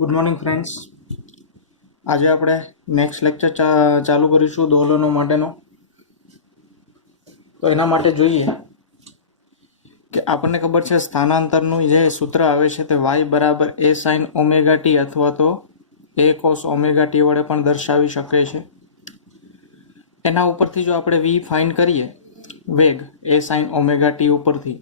Good morning friends. આજે આપણે next lecture ચાલુ કરીશું દોલનો માટેનો. તો એના માટે જોઈએ કે આપણને ખબર છે સ્થાનાંતરનું જે સૂત્ર આવે છે તે y બરાબર a sin ઓમેગા ટી અથવા તો a cos ઓમેગા ટી વડે પણ દર્શાવી શકે છે. એના ઉપરથી જો આપણે v ફાઇન્ડ કરીએ વેગ a sin ઓમેગા ટી ઉપરથી,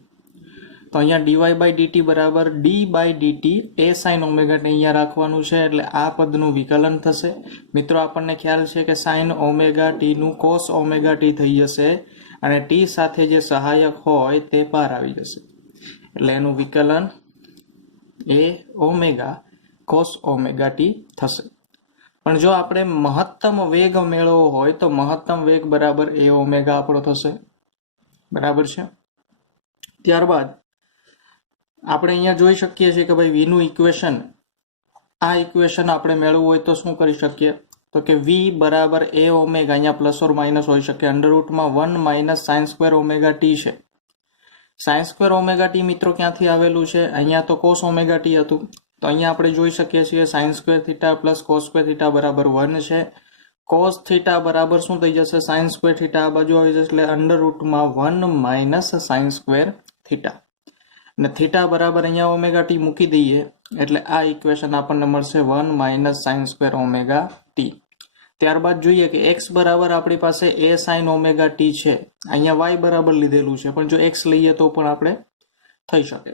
તો અહીંયા dy બાય dt બરાબર d by dt a sin omega T અહીંયા રાખવાનું છે, એટલે આ પદનું વિકલન થશે. મિત્રો આપણને ખ્યાલ છે કે sin ઓમેગા ટી નું cos ઓમેગા ટી થઈ જશે અને t સાથે જે સહાયક હોય તે પાર આવી જશે, એટલે એનું વિકલન a omega cos omega T થશે. પણ જો આપણે મહત્તમ વેગ મેળવવો હોય તો મહત્તમ વેગ બરાબર a ઓમેગા આપણો થશે. બરાબર છે. ત્યારબાદ આપણે અહીંયા જોઈ શકીએ છીએ કે ભાઈ v નું ઇક્વેશન, આ ઇક્વેશન આપણે મેળવવું હોય તો શું કરી શકીએ, તો કે v બરાબર a ઓમેગા, અહીંયા પ્લસ ઓર માઇનસ હોઈ શકે, અંડર રૂટમાં 1 minus sine square omega t છે. સાઇન સ્ક્વેર ઓમેગા ટી મિત્રો ક્યાંથી આવેલું છે, અહીંયા તો કોસ ઓમેગા ટી હતું, તો અહીંયા આપણે જોઈ શકીએ છીએ sign square theta plus cos square theta બરાબર 1 છે. કોસ થીટા બરાબર શું થઈ જશે, સાઇન સ્ક્વેર થીટા આ બાજુ આવી જશે, એટલે અંડર રૂટમાં 1 માઇનસ સાઇન સ્ક્વેર થીટા, અને થીટા બરાબર અહીંયા ઓમેગા ટી મૂકી દઈએ એટલે આ ઇક્વેશન આપણને મળશે 1 minus sine square omega T. ત્યારબાદ જોઈએ કે x બરાબર આપણી પાસે a સાઇન ઓમેગા ટી છે, અહીંયા y બરાબર લીધેલું છે, પણ જો x લઈએ તો પણ આપણે થઈ શકે.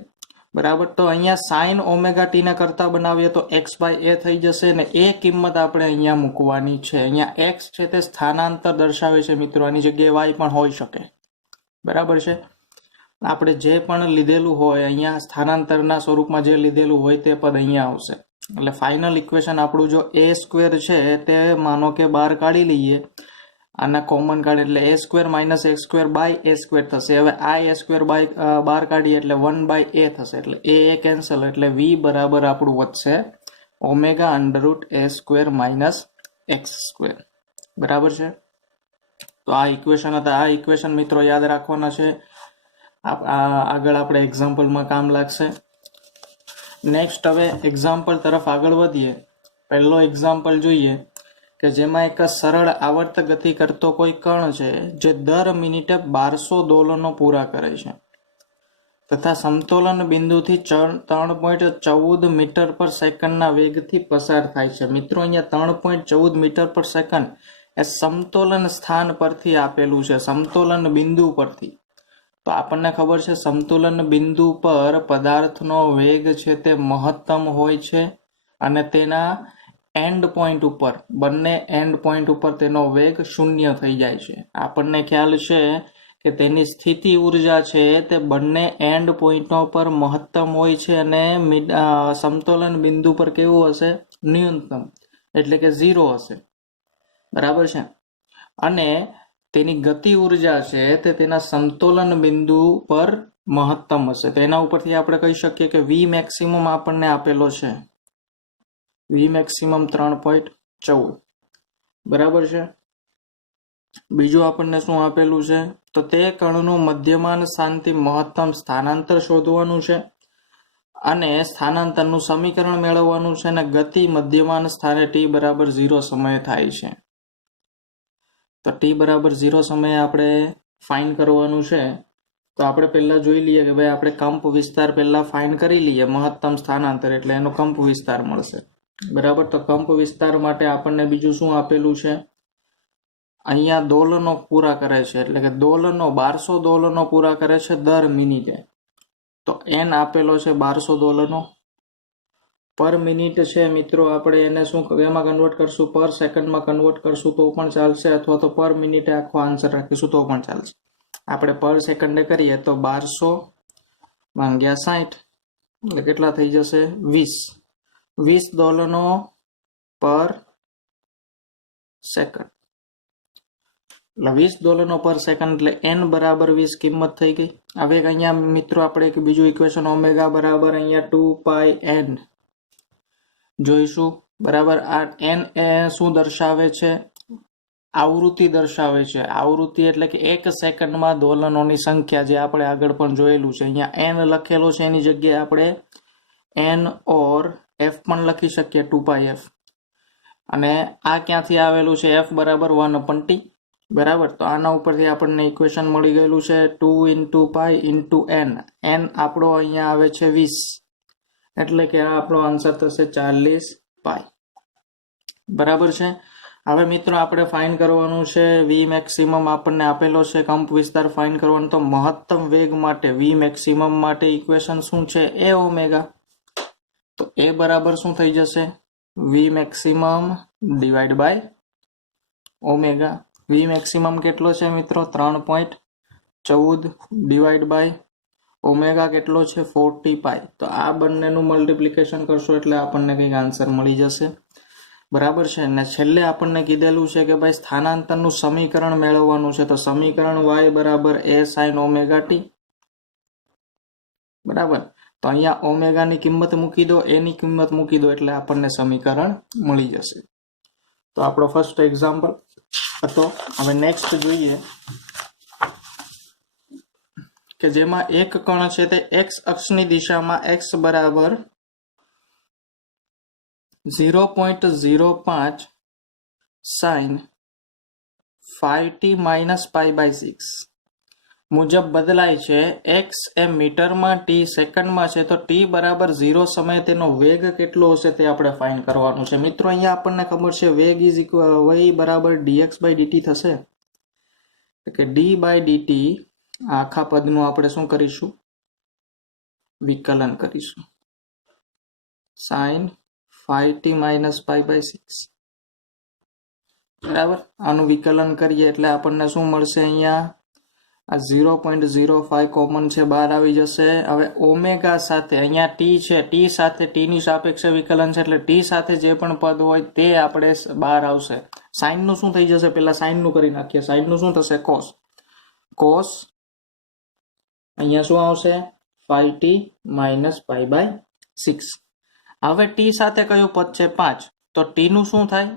બરાબર, તો અહીંયા સાઇન ઓમેગા ટી ને કરતા બનાવીએ તો x બાય a થઈ જશે, અને એ કિંમત આપણે અહીંયા મૂકવાની છે. અહીંયા x છે તે સ્થાનાંતર દર્શાવે છે મિત્રો, આની જગ્યાએ y પણ હોઈ શકે. બરાબર છે. આપણે જે પણ લીધેલું હોય અહીંયા સ્થાનાંતરના સ્વરૂપમાં જે લીધેલું હોય તે પદ અહીંયા આવશે. એટલે ફાઇનલ ઇક્વેશન આપણું જો a સ્ક્વેર છે તે માનો કે બહાર કાઢી લઈએ, આના કોમન કાઢી એટલે a square minus x square by a square થશે. હવે આ a સ્ક્વેર બાય બહાર કાઢીએ એટલે 1 બાય a થશે, એટલે a કેન્સલ, એટલે v બરાબર આપણું વધશે omega under root a square minus x square. બરાબર છે. તો આ ઇક્વેશન હતા. આ ઇક્વેશન મિત્રો યાદ રાખવાના છે, આગળ આપણે એક્ઝામ્પલમાં કામ લાગશે. નેક્સ્ટ હવે એક્ઝામ્પલ તરફ આગળ વધીએ. પહેલો એક્ઝામ્પલ જોઈએ કે જેમાં એક સરળ આવર્ત ગતિ કરતો કોઈ કણ છે જે દર મિનિટે 1200 દોલનો પૂરા કરે છે તથા સમતોલન બિંદુથી 3.14 મીટર પર સેકન્ડના વેગથી પસાર થાય છે. મિત્રો અહીંયા 3.14 મીટર પર સેકન્ડ એ સમતોલન સ્થાન પરથી આપેલું છે, સમતોલન બિંદુ પરથી. તો આપણને ખબર છે સમતુલન બિંદુ પર પદાર્થનો વેગ છે તે મહત્તમ હોય છે, અને તેના એન્ડ પોઈન્ટ ઉપર, બંને એન્ડ પોઈન્ટ ઉપર તેનો વેગ 0 થઈ જાય છે. આપણને ખ્યાલ છે કે તેની સ્થિતિ ઉર્જા છે તે બંને એન્ડ પોઈન્ટો પર મહત્તમ હોય છે, અને સમતોલન બિંદુ પર કેવું હશે, ન્યૂનતમ, એટલે કે 0 હશે. બરાબર છે. અને તેની ગતિ ઉર્જા છે તે તેના સમતોલન બિંદુ પર મહત્તમ હશે. તો એના ઉપરથી આપણે કહી શકીએ કે v મેક્સિમમ આપણને આપેલો છે, v મેક્સિમમ 3.14. બરાબર છે. બીજું આપણને શું આપેલું છે, તો તે કણનું મધ્યમાન સ્થાનથી મહત્તમ સ્થાનાંતર શોધવાનું છે, અને સ્થાનાંતરનું સમીકરણ મેળવવાનું છે, અને ગતિ મધ્યમાન સ્થાને t બરાબર 0 સમયે થાય છે. તો t બરાબર 0 સમયે આપણે ફાઇન્ડ કરવાનું છે. તો આપણે પહેલા જોઈ લઈએ કે ભાઈ આપણે કંપ વિસ્તાર પહેલા ફાઇન્ડ કરી લઈએ, મહત્તમ સ્થાનાંતર એટલે એનો કંપ વિસ્તાર મળશે. બરાબર, તો કંપ વિસ્તાર માટે આપણને બીજું શું આપેલું છે, અહીંયા દોલનો પૂરા કરે છે, એટલે કે દોલનો 1200 દોલનો પૂરા કરે છે દર મિનિટે. તો n આપેલો છે 1200 દોલનો. પર મિનિટ છે મિત્રો, આપણે એને શું એમાં કન્વર્ટ કરશું, પર સેકન્ડમાં કન્વર્ટ કરશું તો પણ ચાલશે, અથવા તો પર મિનિટે આખો આન્સર રાખીશું તો પણ ચાલશે. આપણે પર સેકન્ડે કરીએ તો 1200 ભાગ્યા 60 એટલે કેટલા થઈ જશે, 20 દોલનો પર સેકન્ડ, એટલે 20 દોલનો પર સેકન્ડ, એટલે n બરાબર 20 કિંમત થઈ ગઈ. હવે અહીંયા મિત્રો આપણે એક બીજું ઇક્વેશન ઓમેગા બરાબર અહીંયા 2πn જોઈશું. બરાબર, આ n એ શું દર્શાવે છે, આવૃત્તિ દર્શાવે છે. આવૃત્તિ એટલે કે એક સેકન્ડમાં દોલનોની સંખ્યા, જે આપણે આગળ પણ જોયેલું છે. અહીંયા n લખેલો છે એની જગ્યાએ આપણે n or એફ પણ લખી શકીએ 2πf. અને આ ક્યાંથી આવેલું છે? એફ બરાબર 1/t. બરાબર, તો આના ઉપરથી આપણને ઇક્વેશન મળી ગયેલું છે 2 into પાઈ into n. n આપણો અહીંયા આવે છે 20, એટલે કે આ આપણો આન્સર થશે 40 પાઈ. બરાબર છે. હવે મિત્રો આપણે ફાઇન્ડ કરવાનું છે વી મેક્સિમમ. આપણને આપેલો છે કંપ વિસ્તાર ફાઇન્ડ કરવાનો. તો મહત્તમ વેગ માટે વી મેક્સિમમ માટે ઇક્વેશન શું છે? એ ઓમેગા. તો એ બરાબર શું થઈ જશે? V maximum divide by omega. V maximum કેટલો છે મિત્રો? 3.14 ડિવાઈડ બાય ઓમેગા કેટલો છે? 40 પાઈ. તો આ બંનેનું મલ્ટિપ્લિકેશન કરશો એટલે આપણને કંઈક આન્સર મળી જશે. બરાબર છે. અને છેલ્લે આપણને કીધેલું છે કે ભાઈ સ્થાનાંતરનું સમીકરણ મેળવવાનું છે. તો સમીકરણ y બરાબર a sin ઓમેગા ટી. બરાબર, તો અહીંયા ઓમેગાની કિંમત મૂકી દો, એની કિંમત મૂકી દો, એટલે આપણને સમીકરણ મળી જશે. તો આપણો ફર્સ્ટ એક્ઝામ્પલ હતો. હવે નેક્સ્ટ જોઈએ કે જેમાં એક કણ છે તે x અક્ષની દિશામાં x બરાબર 0.05 sin 5t minus π/6 મુજબ બદલાય છે. x એ મીટરમાં, t સેકન્ડમાં છે. તો t બરાબર 0 સમયે તેનો વેગ કેટલો હશે તે આપણે ફાઇન્ડ કરવાનું છે. મિત્રો અહીંયા આપણને ખબર છે વેગ ઇઝ ઇક્વલ y બરાબર dx/dt થશે. કે d/dt આખા પદનું આપણે શું કરીશું? વિકલન કરીશું. sin 5t minus π/6. બરાબર, આનું વિકલન કરીએ એટલે આપણને શું મળશે? અહીંયા આ 0.05 કોમન છે, બહાર આવી જશે. હવે ઓમેગા સાથે અહીંયા ટી છે, ટી સાથે ટીની સાપેક્ષે વિકલન છે, એટલે ટી સાથે જે પણ પદ હોય તે આપણે બહાર આવશે. સાઇનનું શું થઈ જશે? પહેલા સાઇનનું કરી નાખીએ. સાઇનનું શું થશે? કોસ. કોસ અહીંયા શું આવશે? 5t minus π/6. હવે ટી સાથે કયું પદ છે? 5. તો ટીનું શું થાય?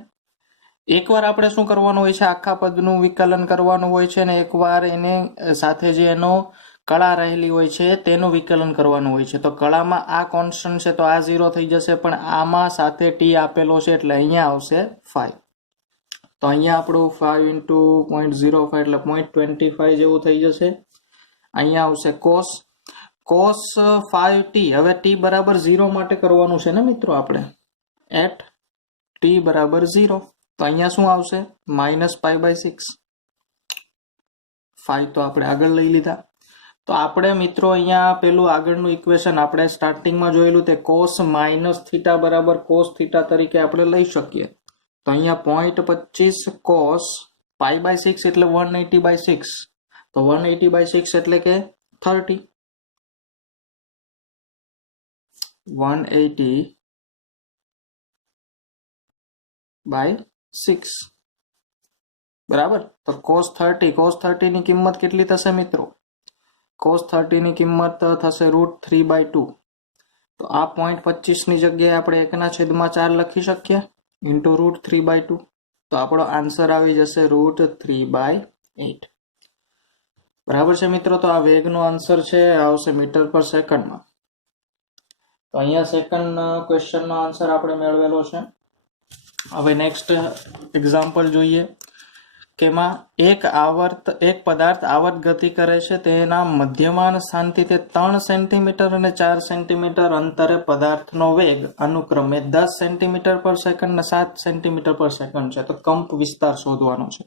એકવાર આપણે શું કરવાનું હોય છે? આખા પદનું વિકલન કરવાનું હોય છે, અને એકવાર એને સાથે જે એનો કળા રહેલી હોય છે તેનું વિકલન કરવાનું હોય છે. તો કળામાં આ કોન્સ્ટન્ટ છે તો આ 0 થઈ જશે, પણ આમાં સાથે ટી આપેલો છે એટલે અહીંયા આવશે 5. તો અહીંયા આપણું 5 into 0.05 એટલે 0.25 જેવું થઈ જશે. અહીંયા આવશે કોસ. Cos 5t. હવે t બરાબર 0 માટે કરવાનું છે ને મિત્રો આપણે, એટ t બરાબર 0. તો અહીંયા શું આવશે? -π/6. 5 તો આપણે આગળ લઈ લીધા. તો આપણે મિત્રો અહીંયા પેલું આગળનું ઇક્વેશન આપણે સ્ટાર્ટિંગમાં જોયેલું તે cos -θ બરાબર cos θ તરીકે આપણે લઈ શકીએ. તો અહીંયા 0.25 cos π/6 એટલે 180/6. તો 180/6 એટલે કે 30. 180/6. બરાબર. તો cos 30 ની કિંમત કેટલી થશે મિત્રો? cos 30 ની કિંમત થશે √3/2. તો આ 0.25 ની જગ્યાએ આપણે 1/4 લખી શકીએ ઇન્ટુ √3/2. તો આપણો આન્સર આવી જશે √3/8. બરાબર છે મિત્રો. તો આ વેગનો આન્સર છે આવશે મીટર પર સેકન્ડમાં. તો અહીંયા સેકન્ડ ક્વેશ્ચનનો આન્સર આપણે મેળવેલો છે. હવે નેક્સ્ટ એક્ઝામ્પલ જોઈએ કે એમાં એક પદાર્થ આવર્ત ગતિ કરે છે. તેના મધ્યમાન સ્થાનથી તે 3 સેન્ટીમીટર અને 4 સેન્ટીમીટર અંતરે પદાર્થનો વેગ અનુક્રમે 10 સેન્ટીમીટર પર સેકન્ડ અને 7 સેન્ટીમીટર પર સેકન્ડ છે. તો કંપ વિસ્તાર શોધવાનો છે.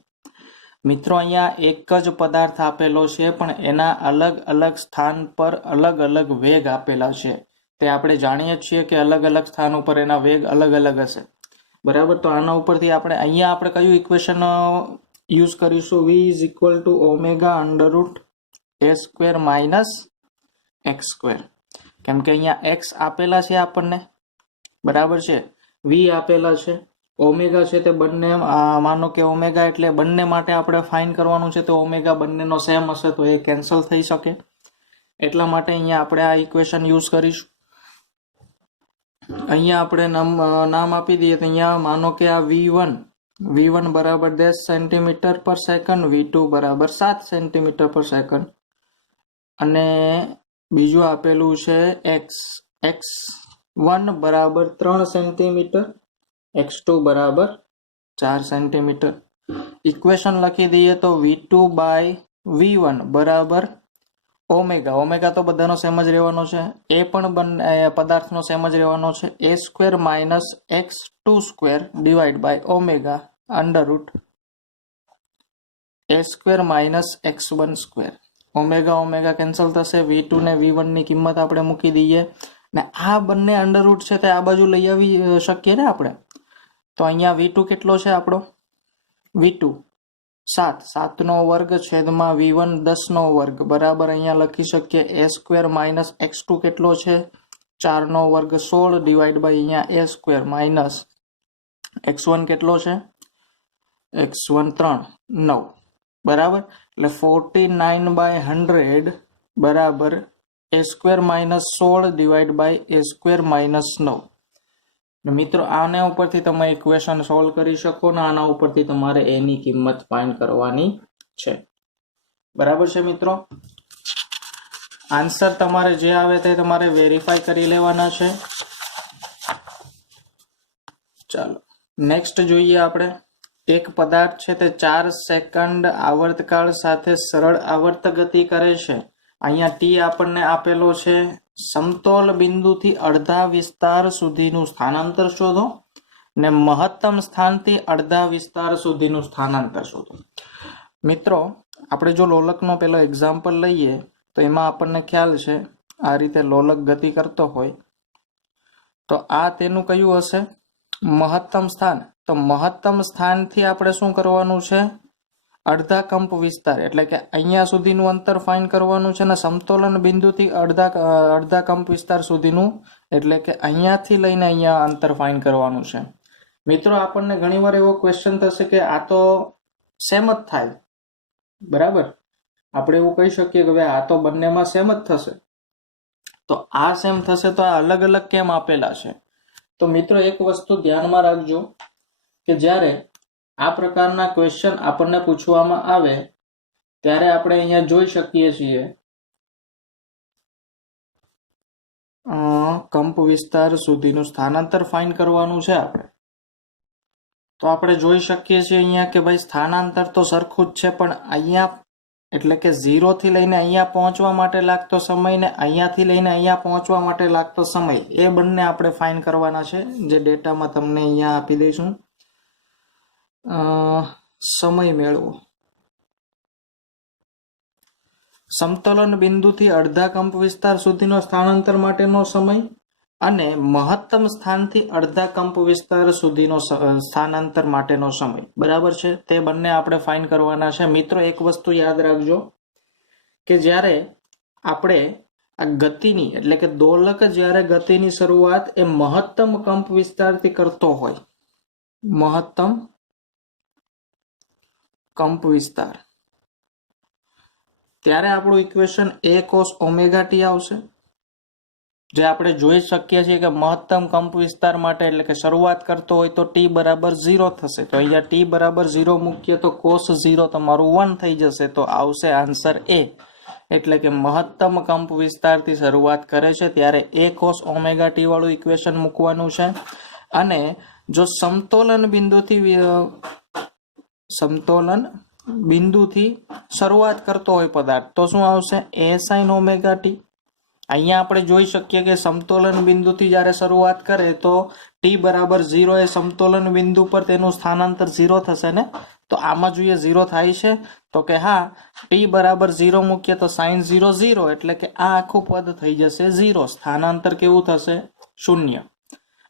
મિત્રો અહીંયા એક જ પદાર્થ આપેલો છે, પણ એના અલગ અલગ સ્થાન પર અલગ અલગ વેગ આપેલા છે. તે આપણે જાણીએ છીએ કે અલગ અલગ સ્થાન ઉપર એના વેગ અલગ અલગ હશે. બરાબર. તો આના ઉપરથી અહીંયા આપણે કયું ઇક્વેશન યુઝ કરીશું? v is equal to omega √a² - x². કેમ કે અહીંયા x આપેલા છે આપણને, બરાબર છે, v આપેલા છે, ઓમેગા છે, તે બંને માનો કે ઓમેગા એટલે બંને માટે આપણે ફાઇન કરવાનું છે. તો ઓમેગા બંનેનો સેમ હશે તો એ કેન્સલ થઈ શકે, એટલા માટે અહીંયા આપણે આ ઇક્વેશન યુઝ કરીશું. અહીંયા આપણે નામ આપી દઈએ. તો અહીંયા માનો કે આ v1 બરાબર 10 સેન્ટીમીટર પર સેકન્ડ, v2 બરાબર 7 સેન્ટીમીટર પર સેકન્ડ, અને બીજું આપેલું છે x x1 બરાબર 3 સેન્ટીમીટર, x2 બરાબર 4 સેન્ટીમીટર. ઇક્વેશન લખી દઈએ તો v2 બાય v1 બરાબર ઓમેગા. ઓમેગા તો બધાનો સેમ જ રહેવાનો છે, એ પણ બંને પદાર્થનો સેમ જ રહેવાનો છે. a square minus x2 square divide by omega under root a square minus x1 square. Omega omega cancel થશે, v2 ને v1 ની કિંમત આપણે મૂકી દઈએ ને આ બંને અંડર રૂટ છે તે આ બાજુ લઈ આવી શકીએ ને આપણે. તો અહીંયા v2 કેટલો છે આપણો? v2 7, 7 નો વર્ગ છેદમાં v1 10 નો વર્ગ બરાબર અહીંયા લખી શકીએ a સ્ક્વેર માઇનસ x2 કેટલો છે? 4 નો વર્ગ 16 ડિવાઈડ બાય અહીંયા a સ્ક્વેર માઇનસ x1 કેટલો છે? x1 3 9 બરાબર. એટલે 49 બાય 100 બરાબર a square minus 16 divide by a square minus 9. મિત્રો આના ઉપરથી તમે ઇક્વેશન સોલ્વ કરી શકો ને આના ઉપરથી તમારે a ની કિંમત ફાઇન્ડ કરવાની છે. બરાબર છે મિત્રો. આન્સર તમારે જે આવે તે તમારે વેરીફાઈ કરી લેવાના છે. ચાલો નેક્સ્ટ જોઈએ આપણે. એક પદાર્થ છે તે 4 સેકન્ડ આવર્તકાળ સાથે સરળ આવર્ત ગતિ કરે છે. અહીંયા t આપણને આપેલો છે. સમતોલ બિંદુથી અડધા વિસ્તાર સુધીનું સ્થાનાંતર શોધો ને મહત્તમ સ્થાનથી અડધા વિસ્તાર સુધીનું સ્થાનાંતર શોધો. મિત્રો આપણે જો લોલકનો પેલો એક્ઝામ્પલ લઈએ તો એમાં આપણને ખ્યાલ છે આ રીતે લોલક ગતિ કરતો હોય તો આ તેનું કયું હશે? મહત્તમ સ્થાન. તો મહત્તમ સ્થાનથી આપણે શું કરવાનું છે? અડધા કંપ વિસ્તાર એટલે કે અહીંયા સુધીનું અંતર ફાઇન્ડ કરવાનું છે ને સમતોલન બિંદુથી અડધા કંપ વિસ્તાર સુધીનું એટલે કે અહીંયાથી લઈને અહીંયા અંતર ફાઇન્ડ કરવાનું છે. મિત્રો આપણને ઘણીવાર એવો ક્વેશ્ચન થશે કે આ તો સેમ જ થાય, બરાબર. આપણે એવું કહી શકીએ કે ભાઈ આ તો બંનેમાં સેમ જ થશે. તો આ સેમ થશે તો આ અલગ અલગ કેમ આપેલા છે? તો મિત્રો એક વસ્તુ ધ્યાનમાં રાખજો કે જ્યારે આ પ્રકારના ક્વેશ્ચન આપણને પૂછવામાં આવે ત્યારે આપણે અહીંયા જોઈ શકીએ છીએ કંપ વિસ્તાર સુધીનું સ્થાનાંતર ફાઇન્ડ કરવાનું છે આપણે. તો આપણે જોઈ શકીએ છીએ અહીંયા કે ભાઈ સ્થાનાંતર તો સરખું જ છે પણ અહીંયા એટલે કે 0 થી લઈને અહીંયા પહોંચવા માટે લાગતો સમય ને અહીંયાથી લઈને અહીંયા પહોંચવા માટે લાગતો સમય એ બંને આપણે ફાઇન્ડ કરવાના છે. જે ડેટામાં તમને અહીંયા આપી દઈશું. સમય મેળવો. સમતોલન બિંદુથી અડધા કંપ વિસ્તાર સુધીનો સ્થાનાંતર માટેનો સમય અને મહત્તમ સ્થાનથી અડધા કંપ વિસ્તાર સુધીનો સ્થાનાંતર માટેનો સમય બરાબર છે. તે બંને આપણે ફાઇન્ડ કરવાના છે. મિત્રો એક વસ્તુ યાદ રાખજો કે જ્યારે આપણે આ ગતિની એટલે કે દોલક જ્યારે ગતિની શરૂઆત એ મહત્તમ કંપ વિસ્તારથી કરતો હોય, મહત્તમ કંપ વિસ્તાર, ત્યારે આપણું equation a cos omega t આવશે. જે આપણે જોઈ શકીએ છીએ કે મહત્તમ કંપ વિસ્તાર માટે એટલે કે શરૂઆત કરતો હોય તો t બરાબર 0 થશે. તો અહીંયા t બરાબર 0 મૂકીએ તો cos 0 તમારું 1 થઈ જશે. તો આવશે આન્સર a. એટલે કે મહત્તમ કંપ વિસ્તારથી શરૂઆત કરે છે ત્યારે a cos ઓમેગા t વાળું ઇક્વેશન મૂકવાનું છે. અને જો સમતોલન બિંદુથી શરૂઆત કરતો હોય પદાર્થ તો શું આવશે? a sin omega t. અહીંયા આપણે જોઈ શકીએ કે સમતોલન બિંદુથી જ્યારે શરૂઆત કરે તો t બરાબર 0 એ સમતોલન બિંદુ પર તેનું સ્થાનાંતર 0 થશે ને. તો આમાં જોઈએ 0 થાય છે તો કે હા, t બરાબર 0 મૂકીએ તો sin 0 0 એટલે કે આ આખું પદ થઈ જશે 0. સ્થાનાંતર કેવું થશે? 0.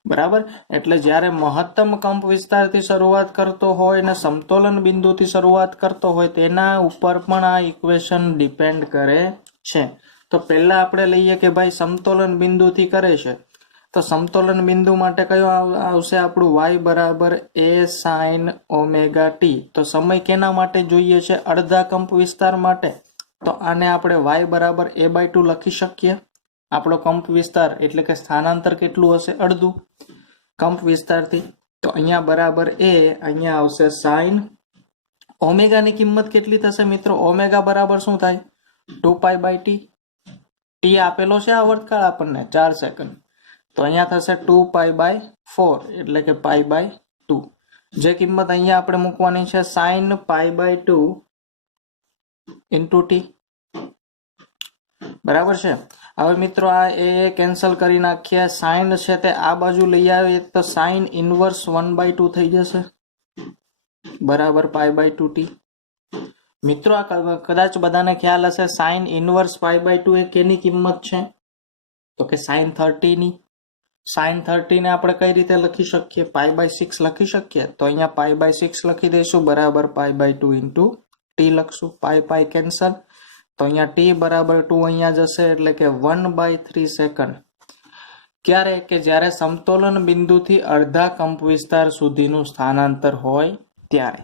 બરાબર. એટલે જ્યારે મહત્તમ કંપ વિસ્તારથી શરૂઆત કરતો હોય ને સમતોલન બિંદુથી શરૂઆત કરતો હોય તેના ઉપર પણ આ ઇક્વેશન ડિપેન્ડ કરે છે. તો પહેલા આપણે લઈએ કે ભાઈ સમતોલન બિંદુથી કરે છે તો સમતોલન બિંદુ માટે કયો આવશે આપણું? y બરાબર a sin ઓમેગા t. તો સમય કેના માટે જોઈએ છે? અડધા કંપ વિસ્તાર માટે. તો આને આપણે y બરાબર a/2 લખી શકીએ. આપણો કંપ વિસ્તાર એટલે કે સ્થાનાંતર કેટલું હશે? અડધું કંપ વિસ્તારથી. તો અહીંયા બરાબર a, અહીંયા આવશે sin ઓમેગાની કિંમત કેટલી થશે મિત્રો? ઓમેગા બરાબર શું થાય? 2π/t. t આપેલો છે આવર્તકાળ આપણને 4 સેકન્ડ. તો અહીંયા થશે 2π/4 એટલે કે π/2. જે કિંમત અહીંયા આપણે મૂકવાની છે sin π/2 * t. બરાબર છે. હવે મિત્રો આ એ કેન્સલ કરી નાખીએ. સાઇન છે તે આ બાજુ લઈ આવીએ તો સાઇન ઇનવર્સ 1/2 થઈ જશે બરાબર π/2t. મિત્રો આ કદાચ બધાને ખ્યાલ હશે સાઇન ઇનવર્સ π/2 એ કેની કિંમત છે તો કે sin 30 ની. sin 30 ને આપણે કઈ રીતે લખી શકીએ π/6 લખી શકીએ તો અહીંયા π/6 લખી દઈશું બરાબર π/2 * t લખશું. π કેન્સલ તો અહીંયા t બરાબર 2 અહીંયા જશે એટલે કે 1/3 સેકન્ડ. ક્યારે કે જ્યારે સમતોલન બિંદુથી અડધા કંપવિસ્તાર સુધીનું સ્થાનાંતર હોય ત્યારે.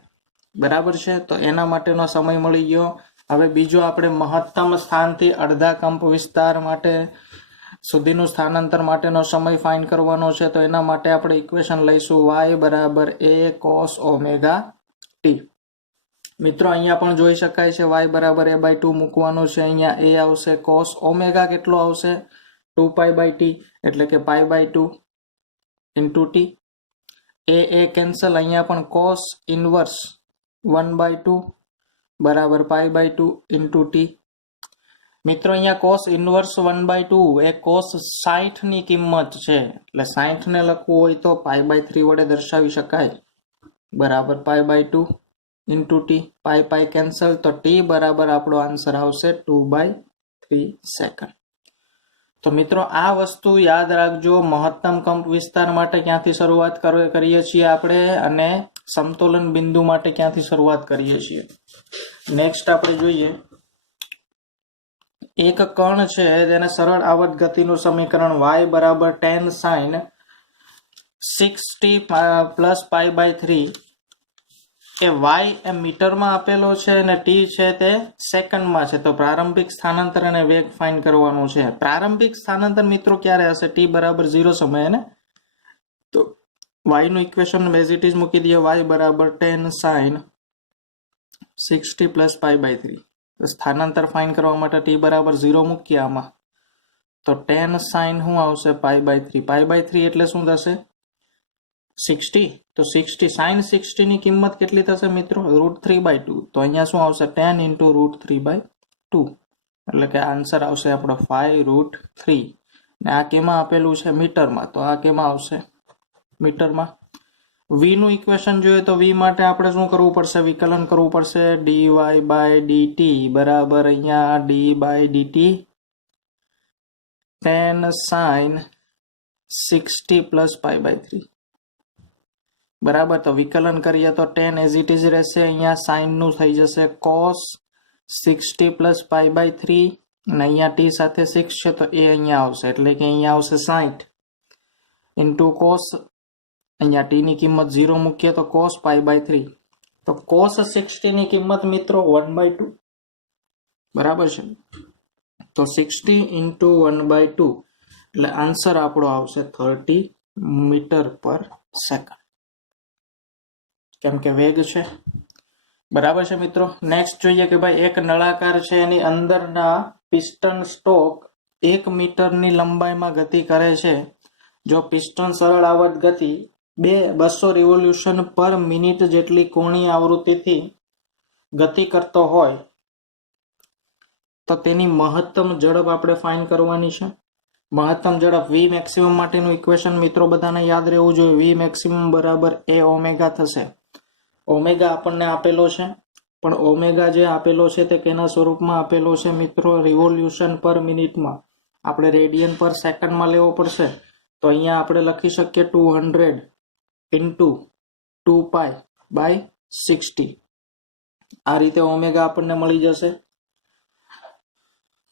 બરાબર છે. તો એના માટેનો સમય મળી ગયો. હવે બીજો આપણે મહત્તમ સ્થાનથી અડધા કંપવિસ્તાર માટે સુધીનું સ્થાનાંતર માટેનો સમય ફાઇન્ડ કરવાનો છે. તો એના માટે આપણે ઇક્વેશન લઈશું y બરાબર a cos ઓમેગા t. મિત્રો અહીંયા પણ જોઈ શકાય છે y બરાબર a/2 મૂકવાનું છે. અહીંયા a આવશે cos ઓમેગા કેટલો આવશે 2π/t એટલે કે π/2 * t. a cancel. અહીંયા પણ cos ઇનવર્સ 1/2 બરાબર π/2 * t. મિત્રો અહીંયા cos ઇનવર્સ 1/2 એ cos 60 ની કિંમત છે એટલે 60 ને લખવું હોય તો π/3 વડે દર્શાવી શકાય બરાબર π/2 * t. π કેન્સલ તો t બરાબર આપણો આન્સર આવશે 2/3 સેકન્ડ. તો મિત્રો આ વસ્તુ યાદ રાખજો. મહત્તમ કંપ વિસ્તાર માટે ક્યાંથી શરૂઆત કરીએ છીએ આપણે અને સમતોલન બિંદુ માટે ક્યાંથી શરૂઆત કરીએ છીએ. નેક્સ્ટ આપણે જોઈએ એક કણ છે તેને સરળ આવર્ત ગતિનું સમીકરણ y બરાબર 10 sin 6t + π/3 એ y એ મીટરમાં આપેલો છે અને t છે તે સેકન્ડમાં છે. તો પ્રારંભિક સ્થાનાંતર અને વેગ ફાઇન્ડ કરવાનું છે. પ્રારંભિક સ્થાનાંતર મિત્રો ક્યારે હશે t બરાબર 0 સમયે ને. તો y નું ઇક્વેશન એઝ ઇટ ઇઝ મૂકી દઈએ y બરાબર 10 sin 6t + π/3. તો સ્થાનાંતર ફાઇન્ડ કરવા માટે t બરાબર 0 મૂકીએ આમાં તો 10 sin શું આવશે π/3. π/3 એટલે શું થશે 60. તો 60 sin 60 ની કિંમત કેટલી થશે મિત્રો √3/2. તો અહીંયા શું આવશે 10 * √3/2 એટલે કે આન્સર આવશે આપણો 5√3. ને આ કેમાં આપેલું છે મીટરમાં. તો આ કેમાં આવશે મીટરમાં. v નું ઇક્વેશન જોઈએ તો v માટે આપણે શું કરવું પડશે વિકલન કરવું પડશે dy/dt બરાબર અહીંયા d/dt 10 sin 60 + π/3 બરાબર. તો વિકલન કરીએ તો 10 એઝ ઇટ ઇઝ રહેશે. અહીંયા સાઇન નું થઈ જશે cos 60 + π/3 અને અહીંયા t સાથે 6 છે તો એ અહીંયા આવશે એટલે કે અહીંયા આવશે 60 * cos અહીંયા t ની કિંમત 0 મૂકીએ તો cos π/3. તો cos 60 ની કિંમત મિત્રો 1/2 બરાબર છે. તો 60 * 1/2 એટલે આન્સર આપણો આવશે 30 મીટર/સેકન્ડ કેમ કે વેગ છે. બરાબર છે મિત્રો. નેક્સ્ટ જોઈએ કે ભાઈ એક નળાકાર છે એની અંદરના પિસ્ટન સ્ટોક 1 મીટરની લંબાઈમાં ગતિ કરે છે. જો પિસ્ટન સરળ આવર્ત ગતિ 200 રિવોલ્યુશન પર મિનિટ જેટલી કોણીય આવૃત્તિથી ગતિ કરતો હોય તો તેની મહત્તમ ઝડપ આપણે ફાઇન્ડ કરવાની છે. મહત્તમ ઝડપ v મેક્સિમમ માટેનું ઇક્વેશન મિત્રો બધાને યાદ રહેવું જોઈએ. v મેક્સિમમ બરાબર a ઓમેગા થશે. ઓમેગા આપણને આપેલો છે પણ ઓમેગા જે આપેલો છે તે કેના સ્વરૂપમાં આપેલો છે મિત્રો રિવોલ્યુશન પર મિનિટમાં. આપણે રેડિયન પર સેકન્ડમાં લેવો પડશે. તો અહીંયા આપણે લખી શકીએ 200 * 2π/60. આ રીતે ઓમેગા આપણને મળી જશે.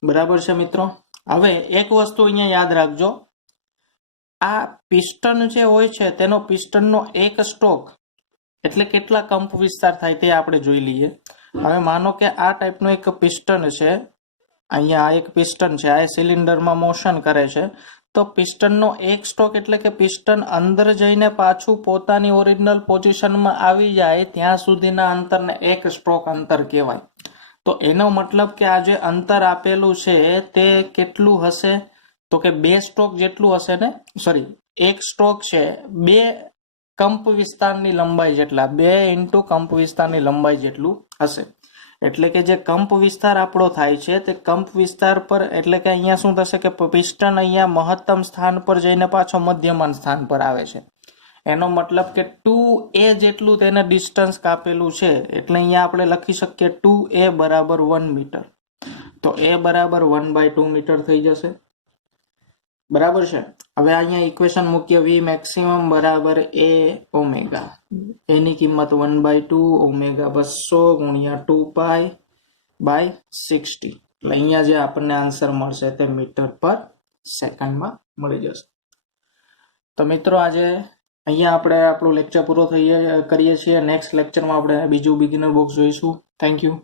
બરાબર છે મિત્રો. હવે એક વસ્તુ અહીંયા યાદ રાખજો આ પિસ્ટન જે હોય છે તેનો પિસ્ટનનો એક સ્ટોક એટલે કેટલા કંપ વિસ્તાર થાય તે આપણે જોઈ લઈએ. હવે માનો કે આ ટાઈપનું એક પિસ્ટન છે. અહીંયા આ એક પિસ્ટન છે આ સિલિન્ડરમાં મોશન કરે છે. તો પિસ્ટનનો એક સ્ટોક એટલે કે પિસ્ટન અંદર જઈને પાછું પોતાની ઓરિજિનલ પોઝિશનમાં આવી જાય ત્યાં સુધીના અંતરને એક સ્ટ્રોક અંતર કહેવાય. તો એનો મતલબ કે આ જે અંતર આપેલું છે તે કેટલું હશે તો કે 2 સ્ટ્રોક જેટલું હશે ને, સોરી, 1 સ્ટ્રોક છે 2 કંપ વિસ્તારની લંબાઈ જેટલા, 2 × કંપ વિસ્તારની લંબાઈ જેટલું હશે. એટલે કે જે કંપ વિસ્તાર આપણો થાય છે તે કંપ વિસ્તાર પર, એટલે કે અહીંયા શું થશે કે પિસ્ટન અહીંયા મહત્તમ સ્થાન પર જઈને પાછો મધ્યમાન સ્થાન પર આવે છે. એનો મતલબ કે 2a જેટલું તેને ડિસ્ટન્સ કાપેલું છે, એટલે અહીંયા આપણે લખી શકીએ 2a બરાબર 1 મીટર. તો a બરાબર 1/2 મીટર થઈ જશે. બરાબર છે. હવે અહીંયા ઇક્વેશન મૂકીએ, v મેક્સિમમ બરાબર a ઓમેગા, એની કિંમત 1/2 ઓમેગા 200 × 2π/60. એટલે અહીંયા જે આપણને આન્સર મળશે તે મીટર પર સેકન્ડમાં મળી જશે. તો મિત્રો આજે અહીંયા આપણે આપણું લેક્ચર પૂરો કરીએ છીએ. નેક્સ્ટ લેક્ચરમાં આપણે બીજું બિગિનર બોક્સ જોઈશું. Thank you.